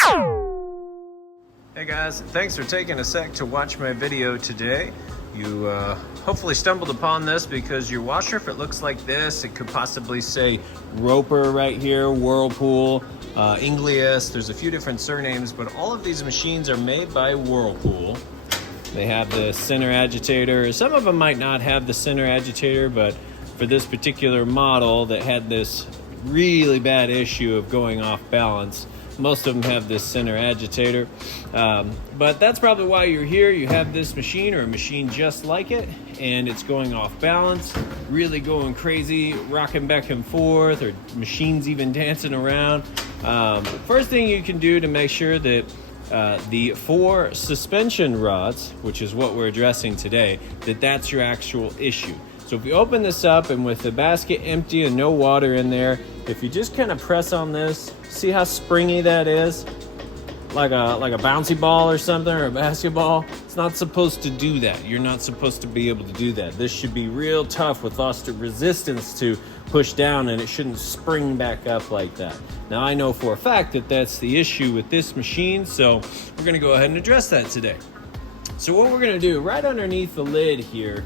Hey guys, thanks for taking a sec to watch my video today. You hopefully stumbled upon this because your washer, if it looks like this, it could possibly say Roper right here, Whirlpool, Inglis. There's a few different surnames, but all of these machines are made by Whirlpool. They have the center agitator. Some of them might not have the center agitator, but for this particular model that had this really bad issue of going off balance, most of them have this center agitator. But that's probably why you're here. You have this machine or a machine just like it, and it's going off balance, really going crazy, rocking back and forth, or machines even dancing around. First thing you can do to make sure that the 4 suspension rods, which is what we're addressing today, that's your actual issue. So if you open this up and with the basket empty and no water in there, if you just kind of press on this, see how springy that is? Like a bouncy ball or something, or a basketball. It's not supposed to do that. You're not supposed to be able to do that. This should be real tough with lots of resistance to push down, and it shouldn't spring back up like that. Now I know for a fact that that's the issue with this machine, so we're gonna go ahead and address that today. So what we're gonna do, right underneath the lid here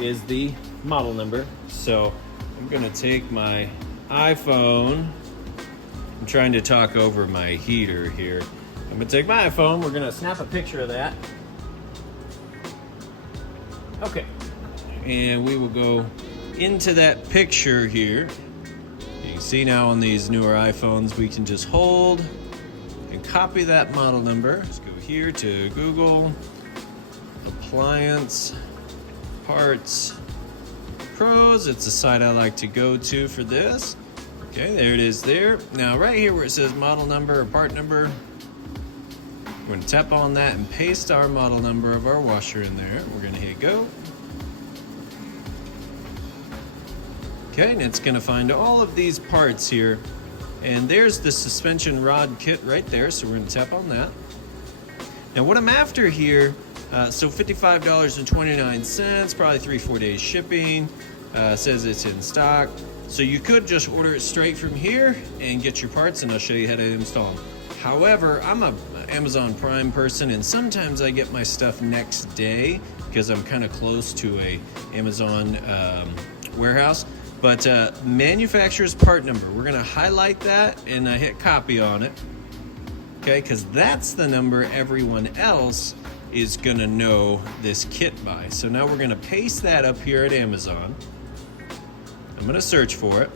is the model number. So I'm gonna take my iPhone. I'm trying to talk over my heater here. I'm gonna take my iPhone, we're gonna snap a picture of that. Okay, and we will go into that picture here. You can see now on these newer iPhones, we can just hold and copy that model number. Let's go here to Google, Appliance, Parts, Pros. It's the site I like to go to for this. Okay, there it is there. Now right here where it says model number or part number, we're going to tap on that and paste our model number of our washer in there. We're going to hit go. Okay, and it's going to find all of these parts here. And there's the suspension rod kit right there, so we're going to tap on that. Now what I'm after here, so $55.29, probably 3-4 days shipping. Says it's in stock. So you could just order it straight from here and get your parts, and I'll show you how to install them. However, I'm an Amazon Prime person, and sometimes I get my stuff next day because I'm kind of close to a Amazon warehouse. But manufacturer's part number, we're gonna highlight that and hit copy on it. Okay, because that's the number everyone else is gonna know this kit by. So now we're gonna paste that up here at Amazon. I'm gonna search for it.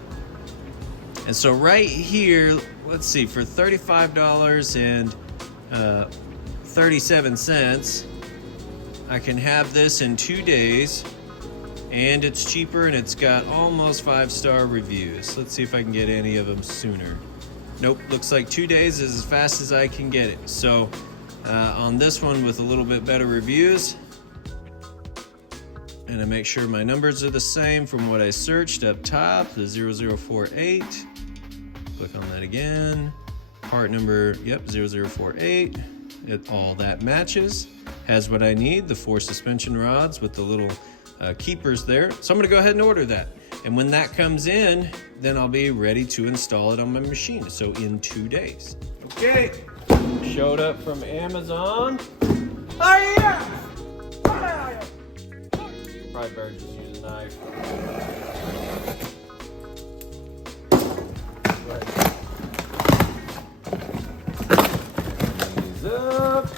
And so right here, let's see, for $35.37, I can have this in 2 days, and it's cheaper, and it's got almost 5-star reviews. Let's see if I can get any of them sooner. Nope, looks like 2 days is as fast as I can get it. So on this one with a little bit better reviews, and I make sure my numbers are the same from what I searched up top, the 0048. Click on that again. Part number, yep, 0048. All that matches. Has what I need, the 4 suspension rods with the little keepers there. So I'm gonna go ahead and order that. And when that comes in, then I'll be ready to install it on my machine. So in 2 days. Okay, showed up from Amazon. Oh yeah! Probably better just use a knife. These up,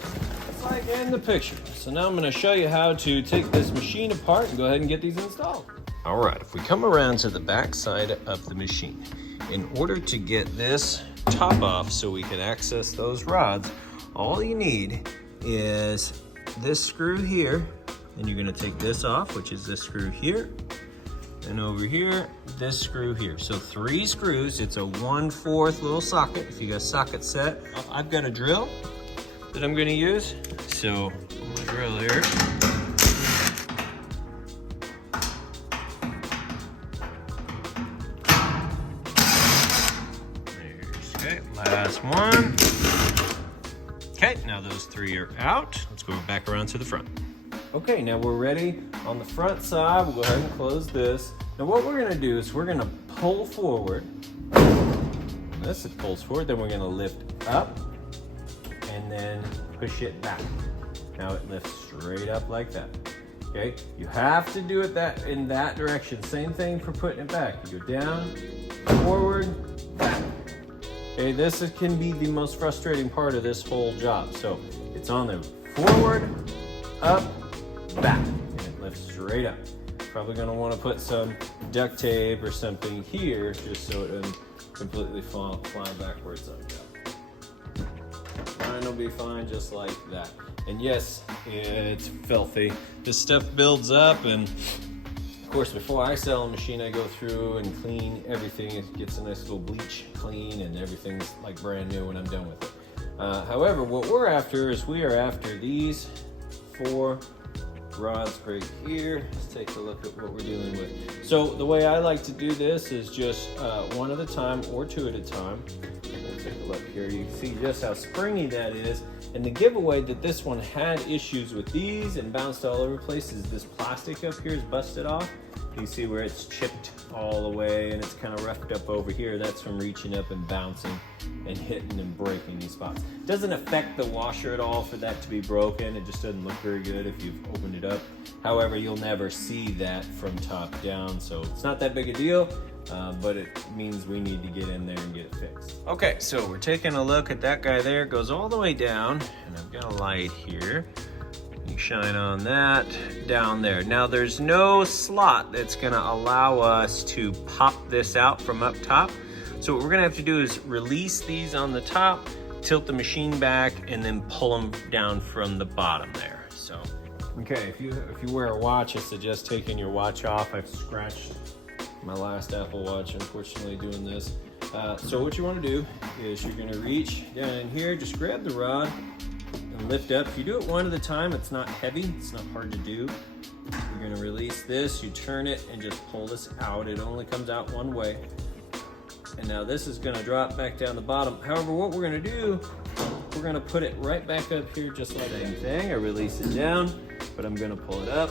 just like in the picture. So now I'm going to show you how to take this machine apart and go ahead and get these installed. All right, if we come around to the back side of the machine, in order to get this top off so we can access those rods, all you need is this screw here. And you're gonna take this off, which is this screw here. And over here, this screw here. So 3 screws, it's a 1/4 little socket. If you got a socket set, I've got a drill that I'm gonna use. So my drill here. Okay, last one. Okay, now those 3 are out. Let's go back around to the front. Okay, now we're ready on the front side. We'll go ahead and close this. Now what we're gonna do is we're gonna pull forward. This it pulls forward, then we're gonna lift up and then push it back. Now it lifts straight up like that. Okay, you have to do it in that direction. Same thing for putting it back. You go down, forward, back. Okay, this can be the most frustrating part of this whole job. So it's on the forward, up, back, and it lifts straight up. Probably gonna wanna put some duct tape or something here just so it doesn't completely fly backwards on you. Mine will be fine just like that. And yes, it's filthy. This stuff builds up, and of course before I sell a machine I go through and clean everything. It gets a nice little bleach clean and everything's like brand new when I'm done with it. However, what we're after is we are after these 4 rods right here. Let's take a look at what we're dealing with. So the way I like to do this is just one at a time or 2 at a time. Let's take a look here. You can see just how springy that is. And the giveaway that this one had issues with these and bounced all over places. This plastic up here is busted off. You see where it's chipped all the way and it's kind of roughed up over here. That's from reaching up and bouncing and hitting and breaking these spots. It doesn't affect the washer at all for that to be broken. It just doesn't look very good if you've opened it up. However, you'll never see that from top down, so it's not that big a deal. But it means we need to get in there and get it fixed. Okay, so we're taking a look at that guy there. It goes all the way down, and I've got a light here. You shine on that down there. Now there's no slot that's gonna allow us to pop this out from up top. So what we're gonna have to do is release these on the top, tilt the machine back, and then pull them down from the bottom there. So, okay, if you wear a watch, I suggest taking your watch off. I've scratched my last Apple Watch, unfortunately, doing this. So what you want to do is you're going to reach down in here, just grab the rod and lift up. If you do it one at a time, it's not heavy, it's not hard to do. You're going to release this, you turn it, and just pull this out. It only comes out one way. And now this is going to drop back down the bottom. However, what we're going to do, we're going to put it right back up here, just like that. Same thing. I release it down, but I'm going to pull it up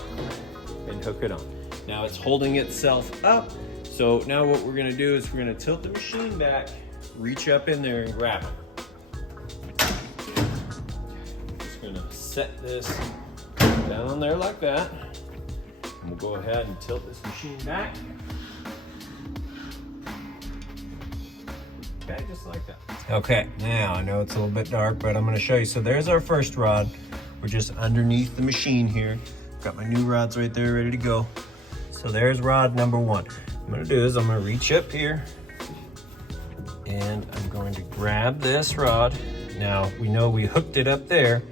and hook it on. Now it's holding itself up. So now what we're gonna do is we're gonna tilt the machine back, reach up in there and grab it. Just gonna set this down there like that. And we'll go ahead and tilt this machine back. Okay, just like that. Okay, now I know it's a little bit dark, but I'm gonna show you. So there's our first rod. We're just underneath the machine here. Got my new rods right there ready to go. So there's rod number 1. What I'm gonna do is I'm gonna reach up here and I'm going to grab this rod. Now we know we hooked it up there,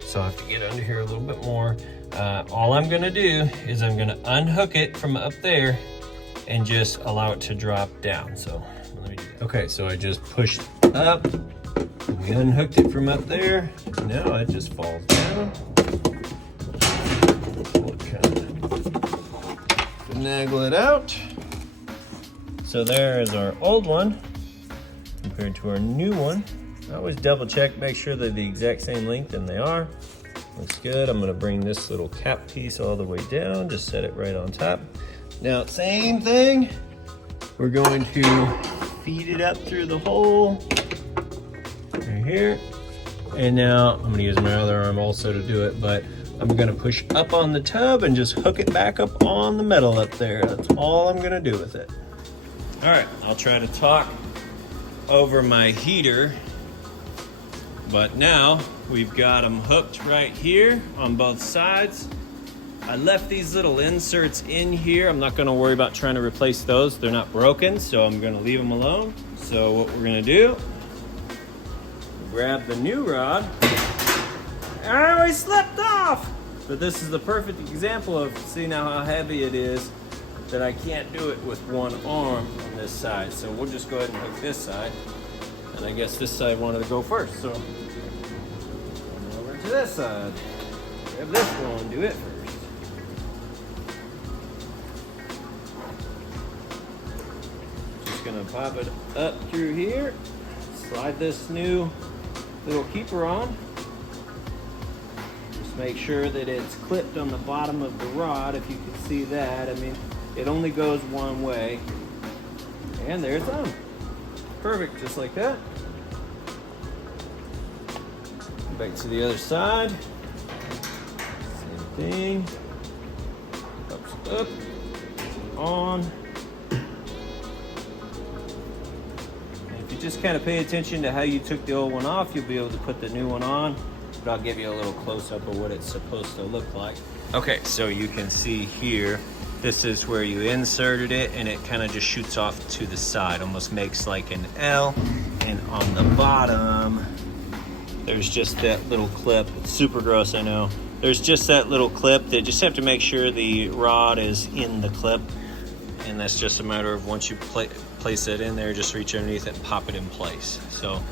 so I have to get under here a little bit more. All I'm gonna do is I'm gonna unhook it from up there and just allow it to drop down. So let me do that. Okay, so I just pushed up, we unhooked it from up there. Now it just falls down. Finagle it out. So there is our old one compared to our new one. I always double check, make sure they're the exact same length, and they are. Looks good. I'm gonna bring this little cap piece all the way down, just set it right on top. Now, same thing. We're going to feed it up through the hole right here. And now I'm gonna use my other arm also to do it, but I'm gonna push up on the tub and just hook it back up on the metal up there. That's all I'm gonna do with it. All right, I'll try to talk over my heater, but now we've got them hooked right here on both sides. I left these little inserts in here. I'm not gonna worry about trying to replace those. They're not broken, so I'm gonna leave them alone. So what we're gonna do, grab the new rod. I slipped off! But this is the perfect example of, see now how heavy it is, that I can't do it with one arm on this side. So we'll just go ahead and hook this side. And I guess this side wanted to go first, so over to this side. Grab this one, do it first. Just gonna pop it up through here, slide this new little keeper on. Just make sure that it's clipped on the bottom of the rod, if you can see that. I mean, it only goes one way. And there's on. Perfect, just like that. Back to the other side. Same thing. Up, on. And if you just kind of pay attention to how you took the old one off, you'll be able to put the new one on. But I'll give you a little close-up of what it's supposed to look like. Okay, so you can see here, this is where you inserted it, and it kind of just shoots off to the side, almost makes like an L. And on the bottom, there's just that little clip. It's super gross, I know. There's just that little clip that just have to make sure the rod is in the clip. And that's just a matter of once you place it in there, just reach underneath it and pop it in place. So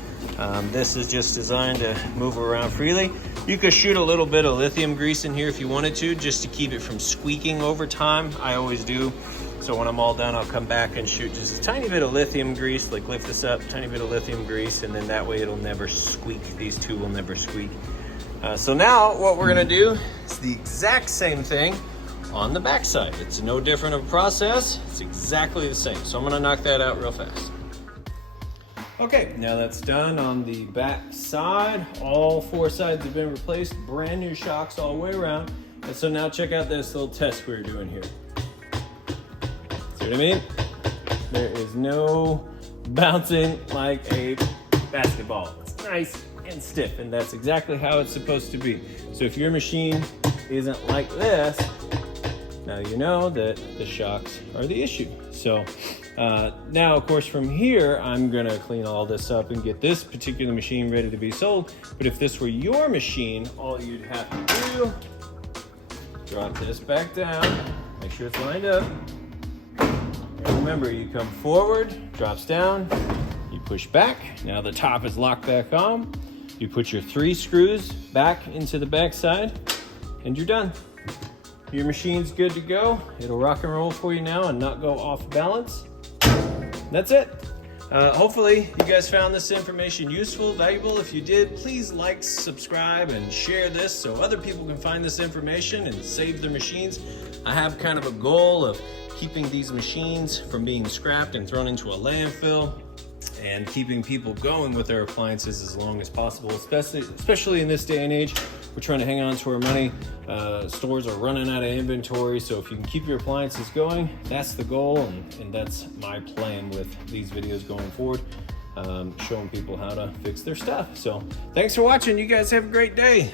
this is just designed to move around freely. You could shoot a little bit of lithium grease in here if you wanted to, just to keep it from squeaking over time. I always do. So when I'm all done, I'll come back and shoot just a tiny bit of lithium grease, like lift this up, tiny bit of lithium grease, and then that way it'll never squeak. These two will never squeak. So now what we're gonna do is the exact same thing on the back side. It's no different of a process. It's exactly the same. So I'm gonna knock that out real fast. Okay, now that's done on the back side. All four sides have been replaced, brand new shocks all the way around. And so now check out this little test we're doing here. See what I mean? There is no bouncing like a basketball. It's nice and stiff, and that's exactly how it's supposed to be. So if your machine isn't like this, now you know that the shocks are the issue. So now, of course, from here, I'm gonna clean all this up and get this particular machine ready to be sold. But if this were your machine, all you'd have to do, drop this back down, make sure it's lined up. And remember, you come forward, drops down, you push back. Now the top is locked back on. You put your 3 screws back into the back side, and you're done. Your machine's good to go. It'll rock and roll for you now and not go off balance. That's it. Hopefully you guys found this information useful, valuable. If you did, please like, subscribe, and share this so other people can find this information and save their machines. I have kind of a goal of keeping these machines from being scrapped and thrown into a landfill, and keeping people going with their appliances as long as possible, especially in this day and age. We're trying to hang on to our money. Stores are running out of inventory, so if you can keep your appliances going, that's the goal, and that's my plan with these videos going forward, showing people how to fix their stuff. So thanks for watching. You guys have a great day.